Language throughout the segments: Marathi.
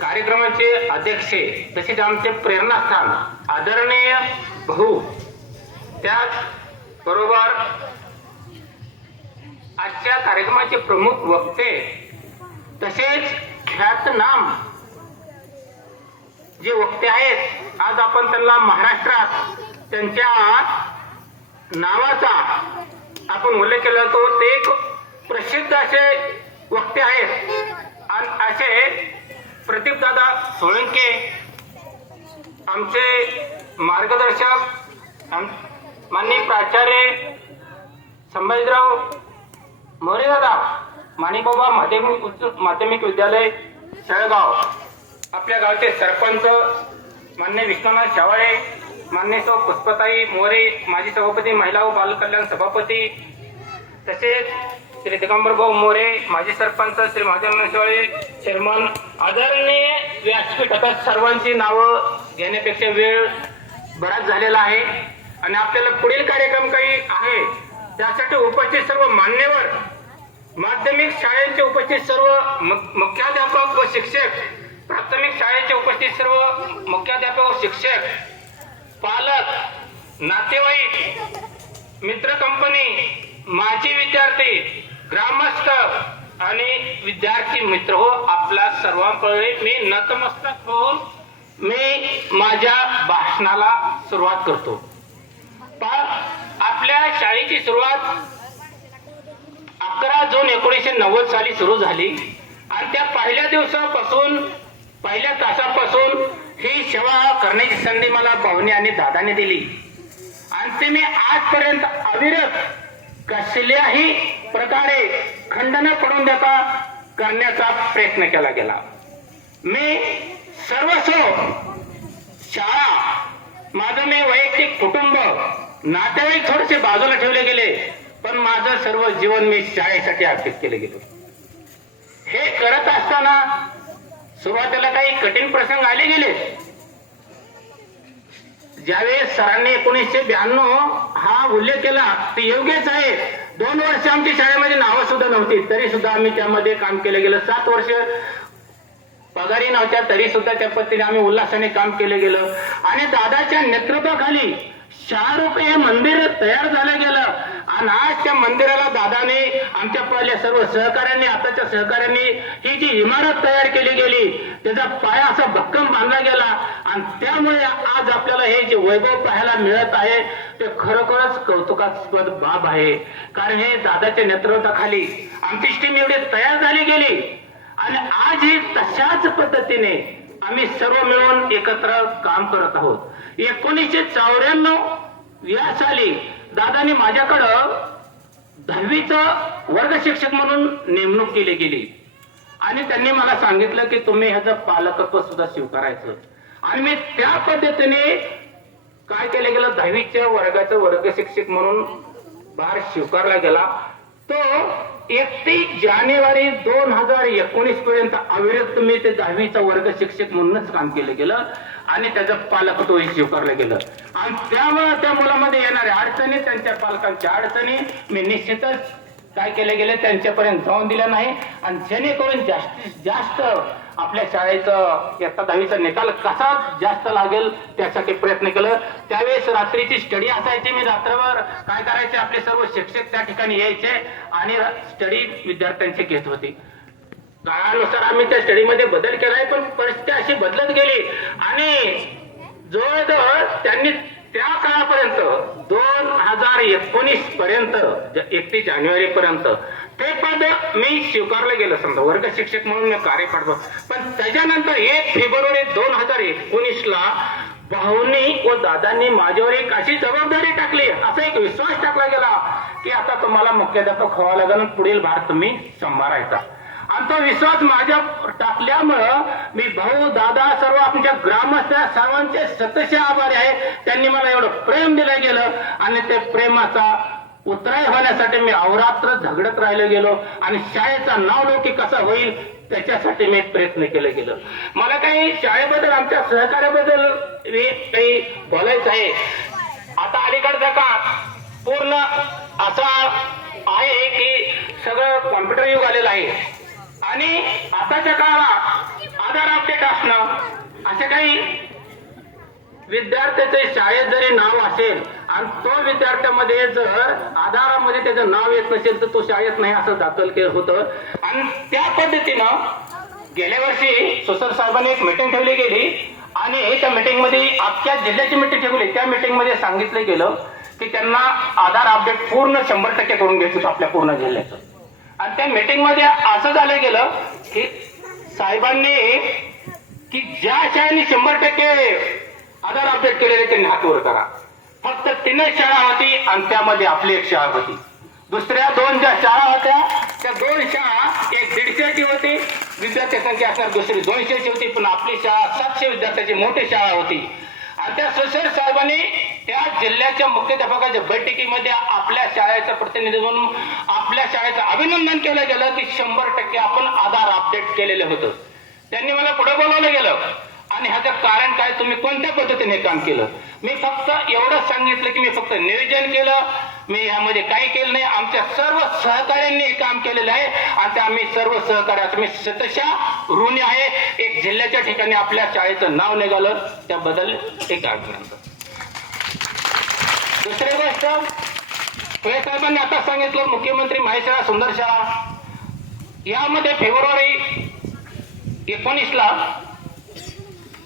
कार्यक्रमाचे अध्यक्ष तसेच आमचे प्रेरणास्थान आदरणीय भाऊ. त्याच बरोबर आजच्या कार्यक्रमाचे प्रमुख वक्ते तसेच ख्यातनाम जे वक्ते आहेत आज आपण त्यांना महाराष्ट्रात त्यांच्या नावाचा आपण उल्लेख केला जातो. ते एक प्रसिद्ध असे वक्ते आहेत. आणि असे प्रदीपदादा सोळंके आमचे मार्गदर्शक आम- माननीय प्राचार्य संभाजीराव मोरे दादा माणिकोबा माध्यमिक उच्च माध्यमिक विद्यालय शेळगाव. आपल्या गावचे सरपंच मान्य विश्वनाथ शावाळे मान्य सौ पुष्पताई मोरे माजी सभापती महिला व बालकल्याण सभापती तसेच श्री दिगंबर भाऊ मोरे माजी सरपंच श्री महादेव शेवाळे चेअरमन आदरणीय व्यासपीठ सर्वांची नावं घेण्यापेक्षा वेळ बराच झालेला आहे. आणि आपल्याला पुढील कार्यक्रम काही आहे त्यासाठी उपस्थित सर्व मान्यवर माध्यमिक शाळेचे उपस्थित सर्व मुख्याध्यापक व शिक्षक प्राथमिक शाळेचे उपस्थित सर्व मुख्याध्यापक व शिक्षक पालक नातेवाईक मित्र कंपनी माजी विद्यार्थी ग्रामस्थ आणि विद्यार्थी मित्र हो आपला सर्वांकडे मी नतमस्तक होऊन मी माझ्या भाषणाला सुरुवात करतो. आपल्या शाळेची सुरुवात अकरा जून एकोणीसशे नव्वद साली सुरू झाली आणि त्या पहिल्या दिवसापासून पहिल्या तासापासून ही सेवा करण्याची संधी मला भाऊने आणि दादाने दिली. आणि ते मी आजपर्यंत अविरत कसल्याही प्रकारे खंडन करून देता करण्याचा प्रयत्न केला गेला. मी सर्वस्व शाळा माझं मी वैयक्तिक कुटुंब नातेवाईक थोडेसे बाजूला ठेवले गेले पण माझं सर्व जीवन मी शाळेसाठी अर्पित केले गेलो. हे करत असताना सुरुवातीला काही कठीण प्रसंग आले गेले. ज्यावेळेस सरांनी एकोणीसशे ब्याण्णव हा उल्लेख केला ते योग्यच आहे. दोन वर्ष आमची शाळेमध्ये नावं सुद्धा नव्हती. तरी सुद्धा आम्ही त्यामध्ये काम केलं गेलं. सात वर्ष पगारी नव्हत्या तरी सुद्धा त्या पद्धतीने आम्ही उल्हासाने काम केलं गेलं. आणि दादाच्या नेतृत्वाखाली शाह रुपये हे मंदिर तयार झालं गेलं. आणि आज त्या मंदिराला दादाने आमच्या पहिल्या सर्व सहकाऱ्यांनी आताच्या सहकाऱ्यांनी ही जी इमारत तयार केली गेली त्याचा पाया असा भक्कम बांधला गेला आणि त्यामुळे आज आपल्याला हे जे वैभव पाहायला मिळत आहे ते खरोखरच कौतुकास्पद बाब आहे. कारण हे दादाच्या नेतृत्वाखाली आमची टीम एवढी तयार झाली गेली. आणि आज ही तशाच पद्धतीने आम्ही सर्व मिळून एकत्र काम करत आहोत. एकोणीसशे चौऱ्याण्णव या साली दादाने माझ्याकडं दहावीचं वर्ग शिक्षक म्हणून नेमणूक केली गेली. आणि त्यांनी मला सांगितलं की तुम्ही ह्याचं पालकत्व सुद्धा स्वीकारायचं. आणि मी त्या पद्धतीने काय केलं गेलं? दहावीच्या वर्गाचं वर्ग शिक्षक म्हणून भार स्वीकारला गेला. तो एकतीस जानेवारी दोन हजार एकोणीस पर्यंत अविरत मी ते दहावीचा वर्ग शिक्षक म्हणूनच काम केलं गेलं. आणि त्याचं तो स्वीकारलं गेलं. आणि त्यामुळे त्या मुलामध्ये येणाऱ्या अडचणी त्यांच्या पालकांच्या अडचणी मी निश्चितच काय केले गेले त्यांच्यापर्यंत जाऊन दिलं नाही. आणि जेणेकरून जास्तीत जास्त आपल्या शाळेचं इयत्ता दहावीचा निकाल कसा जास्त लागेल त्यासाठी प्रयत्न केलं. त्यावेळेस रात्रीची स्टडी असायची मी रात्रभर. काय करायचे आपले सर्व शिक्षक त्या ठिकाणी यायचे आणि स्टडी विद्यार्थ्यांची घेत होती. काळानुसार आम्ही त्या स्टडीमध्ये बदल केलाय पण परिस्थिती अशी बदलत गेली. आणि जवळजवळ त्यांनी त्या काळापर्यंत दोन हजार एकोणीस पर्यंत एकतीस जानेवारी पर्यंत ते पद मी स्वीकारलं गेलं. समजा वर्ग शिक्षक म्हणून मी कार्य करतो पण त्याच्यानंतर एक फेब्रुवारी दोन हजार एकोणीस ला भाऊनी व दादांनी माझ्यावर एक अशी जबाबदारी टाकली असा एक विश्वास टाकला गेला की आता तुम्हाला मुख्याध्यापक व्हावा लागेल पुढील भार तुम्ही सांभाळायचा. आमचा विश्वास माझ्या टाकल्यामुळं मी भाऊ दादा सर्व आमच्या ग्रामस्थ सर्वांचे सतशे आभारी आहे. त्यांनी मला एवढं प्रेम दिलं गेलं आणि ते प्रेमाचा उतराय होण्यासाठी मी अवरात्र झगडत राहिलो गेलो आणि शाळेचं नाव लोकी कसा होईल त्याच्यासाठी मी प्रयत्न केलं गेलो. मला काही शाळेबद्दल आमच्या सहकार्याबद्दल काही बोलायचं आहे. आता अलीकडचा का पूर्ण असा आहे की सगळं कॉम्प्युटर युग आलेलं आहे. आणि आताच्या काळात अपडेट असणं असे काही विद्यार्थ्याचे शाळेत जरी नाव असेल आणि तो विद्यार्थ्यामध्ये जर आधारामध्ये त्याचं नाव येत नसेल तर तो शाळेत नाही असं दाखल केलं होतं. आणि त्या पद्धतीनं गेल्या वर्षी सुसर साहेबांनी एक मिटिंग ठेवली गेली आणि त्या मीटिंगमध्ये अख्ख्या जिल्ह्याची मिटिंग ठेवली. त्या मीटिंगमध्ये सांगितलं गेलं की त्यांना आधार अपडेट पूर्ण शंभर टक्के करून घ्यायचं होतं आपल्या पूर्ण जिल्ह्याचं. आणि त्या मीटिंगमध्ये असं झालं गेलं की साहेबांनी की ज्या शाळेने शंभर टक्के आधार अपडेट केलेले त्यांनी नातूर करा. फक्त तीनच शाळा होती आणि त्यामध्ये आपली एक शाळा होती. दुसऱ्या दोन ज्या शाळा होत्या त्या दोन शाळा एक दीडशेची होती. विद्यार्थी संख्या असणार दुसरी दोनशेची होती पण आपली शाळा सातशे विद्यार्थ्याची मोठी शाळा होती. आणि त्या सुशील साहेबांनी त्या जिल्ह्याच्या मुख्याध्यापकाच्या बैठकीमध्ये आपल्या शाळेचं प्रतिनिधी म्हणून आपल्या शाळेचं अभिनंदन केलं गेलं की शंभर टक्के आपण आधार अपडेट केलेलं होतं. त्यांनी मला पुढे बोलवलं गेलं. आणि ह्याचं कारण काय? तुम्ही कोणत्या पद्धतीने काम केलं? मी फक्त एवढंच सांगितलं की मी फक्त नियोजन केलं. मी यामध्ये काही केलं नाही. आमच्या सर्व सहकाऱ्यांनी हे काम केलेलं आहे. आणि त्या आम्ही सर्व सहकार्यात मी शतशा ऋणी आहे. एक जिल्ह्याच्या ठिकाणी आपल्या शाळेचं नाव निघालं. त्याबद्दल एक अभिनंदन. दुसरी गोष्ट साहेबांनी आता सांगितलं मुख्यमंत्री माहिशाळा सुंदर शाळा. यामध्ये फेब्रुवारी एकोणीसला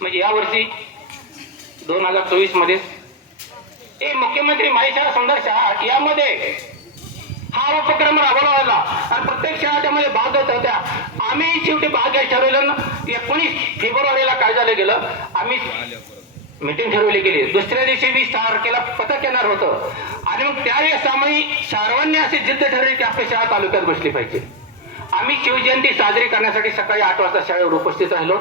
म्हणजे यावर्षी दोन हजार चोवीसमध्ये हे मुख्यमंत्री माहिशाळा सुंदर शाळा यामध्ये हा उपक्रम राबवला आणि प्रत्येक शाळा त्यामध्ये भाग घेत होत्या. आम्ही शेवटी भाग घ्यायचं ठरवलं ना एकोणीस फेब्रुवारीला काय झालं गेलं? आम्ही मीटिंग ठरवली गेली. दुसऱ्या दिवशी वीस तारखेला पथक येणार होतं. आणि मग त्यावेळेस आम्ही सर्वांनी अशी जिद्द ठरली की आपली शाळा तालुक्यात बसली पाहिजे. आम्ही शिवजयंती साजरी करण्यासाठी सकाळी आठ वाजता शाळेवर उपस्थित राहिलो.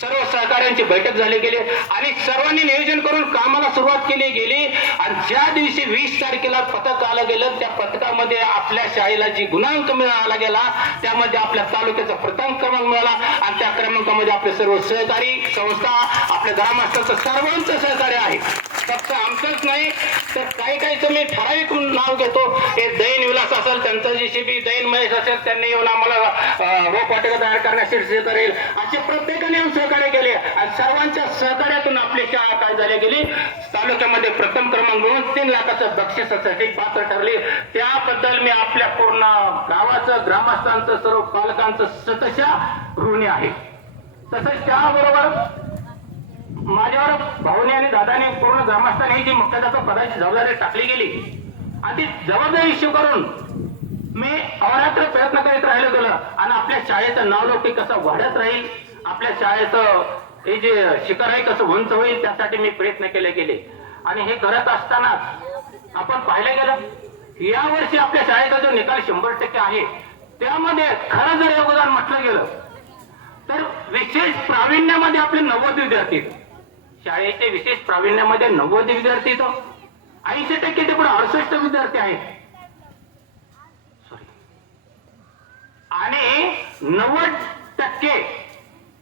सर्व सहकार्यांची बैठक झाली गेली आणि सर्वांनी नियोजन करून कामाला सुरुवात केली गेली. आणि ज्या दिवशी वीस तारखेला पथक आलं गेलं त्या पथकामध्ये आपल्या शाळेला जी गुणांक मिळाला गेला त्यामध्ये आपल्या तालुक्याचा प्रथम क्रमांक मिळाला. आणि त्या क्रमांकामध्ये आपले सर्व सहकारी संस्था आपल्या ग्रामस्थांचं सर्वांचं सहकार्य आहे. फक्त आमचंच नाही तर काही काही मी ठराविक नाव घेतो. हे दैन विलास असेल त्यांचं जे शिबी दैन महेश असेल त्यांनी येऊन आम्हाला अं, रोप वाटिका तयार करण्यासाठी सहकार्य असे प्रत्येकाने येऊन सहकार्य केले. आणि सर्वांच्या सहकार्यातून आपली शाळा काय झाली गेली? तालुक्यामध्ये प्रथम क्रमांक मिळून तीन लाखाचं बक्षिसासाठी पात्र ठरले. त्याबद्दल मी आपल्या पूर्ण गावाचं ग्रामस्थांचं सर्व पालकांचं सतशा ऋणी आहे. तसंच त्याबरोबर माझ्यावर भाऊने आणि दादाने पूर्ण ग्रामस्थाने ही जी मुख्याध्यापक पदाची जबाबदारी टाकली गेली आणि ती जबाबदारी इश्यू करून मी अहोरात्र प्रयत्न करीत राहिलो गेलो आणि आपल्या शाळेचं नावलौकिक कसं वाढत राहील? आपल्या शाळेचं हे जे शिखर आहे कसं उंच होईल त्यासाठी मी प्रयत्न केले गेले. आणि हे करत असताना आपण पाहिलं गेलं या वर्षी आपल्या शाळेचा जो निकाल शंभर टक्के आहे त्यामध्ये खरं जर योगदान म्हटलं गेलं तर विशेष प्रावीण्यामध्ये आपले नव्वद विद्यार्थी शाळेचे विशेष प्रावीण्यामध्ये नव्वद विद्यार्थी ऐंशी टक्के ते पण अडुसष्ट विद्यार्थी आहेत Sorry. आणि नव्वद टक्के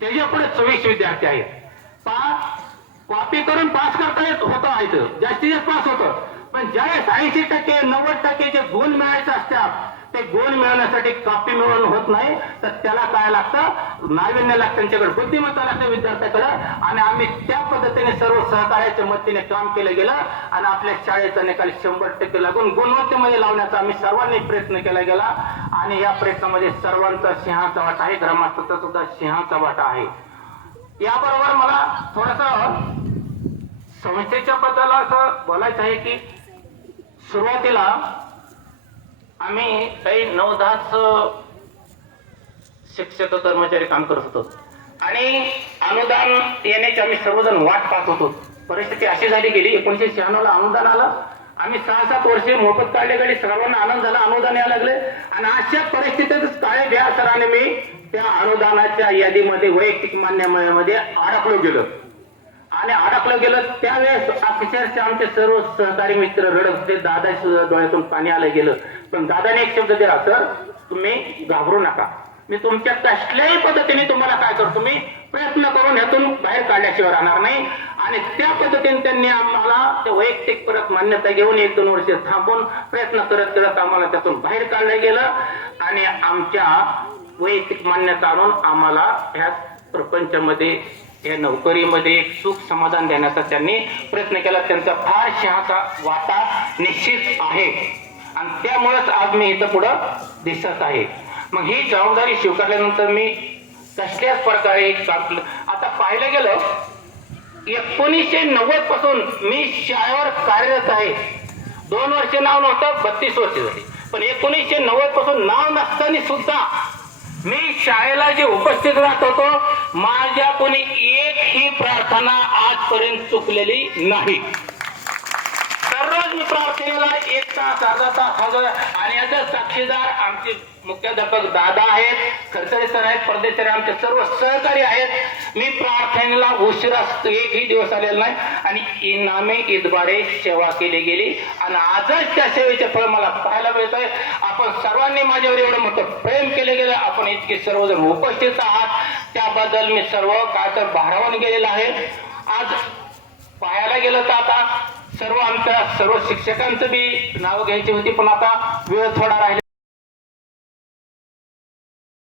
त्याच्या पुढे चोवीस विद्यार्थी आहेत. पास कॉपी करून पास करता येत होतं आहे जास्तीत जास्त पास होतं. पण ज्या ऐंशी टक्के नव्वद टक्के जे गुण मिळायचे असतात ते गुण मिळवण्यासाठी कॉपी मिळवणं होत नाही. तर त्याला काय लागतं? नाविन्य लागतं त्यांच्याकडे बुद्धिमत्ता लागतं विद्यार्थ्याकडे. आणि आम्ही त्या पद्धतीने सर्व सहकार्याच्या मदतीने काम केलं गेलं. आणि आपल्या शाळेचा निकाल शंभर टक्के लागून गुणवत्तेमध्ये लावण्याचा आम्ही सर्वांनी प्रयत्न केला गेला. आणि या प्रयत्नामध्ये सर्वांचा सिंहाचा वाटा आहे. ग्रामस्थाचा सुद्धा सिंहाचा वाटा आहे. याबरोबर मला थोडस संस्थेच्या बद्दल असं बोलायचं आहे की सुरुवातीला आम्ही काही नऊ दहाच शिक्षक कर्मचारी काम करत होतो. आणि अनुदान येण्याची आम्ही सर्वजण वाट पाहत होतो. परिस्थिती अशी झाली गेली एकोणीशे शहाण्णव ला अनुदान आलं. आम्ही सहा सात वर्षे मोफत काढले गेले सर्वांना आनंद झाला अनुदान यायला लागले. आणि अशा परिस्थितीतच काळे घ्या सराने मी त्या अनुदानाच्या यादीमध्ये वैयक्तिक मान्यमध्ये अडकलो गेलो. आणि अडकलं गेलं त्यावेळेस अक्षरशः आमचे सर्व सहकारी मित्र रडत होते. दादा डोळ्यातून पाणी आलं गेलं. पण दादाने एक शब्द दिला सर तुम्ही घाबरू नका. मी तुमच्या कसल्याही पद्धतीने तुम्हाला काय करतो मी प्रयत्न करून ह्यातून बाहेर काढल्याशिवाय राहणार नाही. आणि त्या पद्धतीने त्यांनी आम्हाला ते वैयक्तिक परत मान्यता घेऊन एक दोन वर्ष थांबून प्रयत्न करत करत आम्हाला त्यातून बाहेर काढलं गेलं. आणि आमच्या वैयक्तिक मान्यता आणून आम्हाला ह्या प्रपंचामध्ये या नोकरीमध्ये एक सुख समाधान देण्याचा त्यांनी प्रयत्न केला. त्यांचा फार शहाचा वाटा निश्चित आहे. आणि त्यामुळेच आज मी इथं पुढं दिसत आहे. मग ही जबाबदारी स्वीकारल्यानंतर मी कसल्याच प्रकारे काम आता पाहिलं गेलं एकोणीसशे नव्वदपासून मी शाळेवर कार्यरत आहे. दोन वर्ष नाव नव्हतं बत्तीस वर्ष झाली. पण एकोणीसशे नव्वदपासून नाव नसताना सुद्धा मी शाळेला जे उपस्थित राहत होतो माझ्या कोणी एक ही प्रार्थना आजपर्यंत चुकलेली नाही. दररोज प्रार्थनेला एक तास अर्धा तास हजर आणि याचा साक्षीदार आमचे मुख्याध्यापक दादा आहेत. खरचरे सर आहेत परदेसर आमचे सर्व सहकारी आहेत. मी प्रार्थनेला उशिरा एकही दिवस आलेला नाही. आणि इनामे ईदद्वारे सेवा केली गेली. आणि आजच त्या सेवेचे फळ मला पाहायला मिळत आहे आपण सर्वांनी माझ्यावर एवढं मोठं प्रेम केले गेलं. आपण इतके सर्वजण उपस्थित आहात. त्याबद्दल मी सर्व काय तर भारावून गेलेलं आहे. आज पाहायला गेलं तर आता सर्व आमच्या सर्व शिक्षकांचं बी नाव घ्यायची होती पण आता वेळ थोडा राहिला.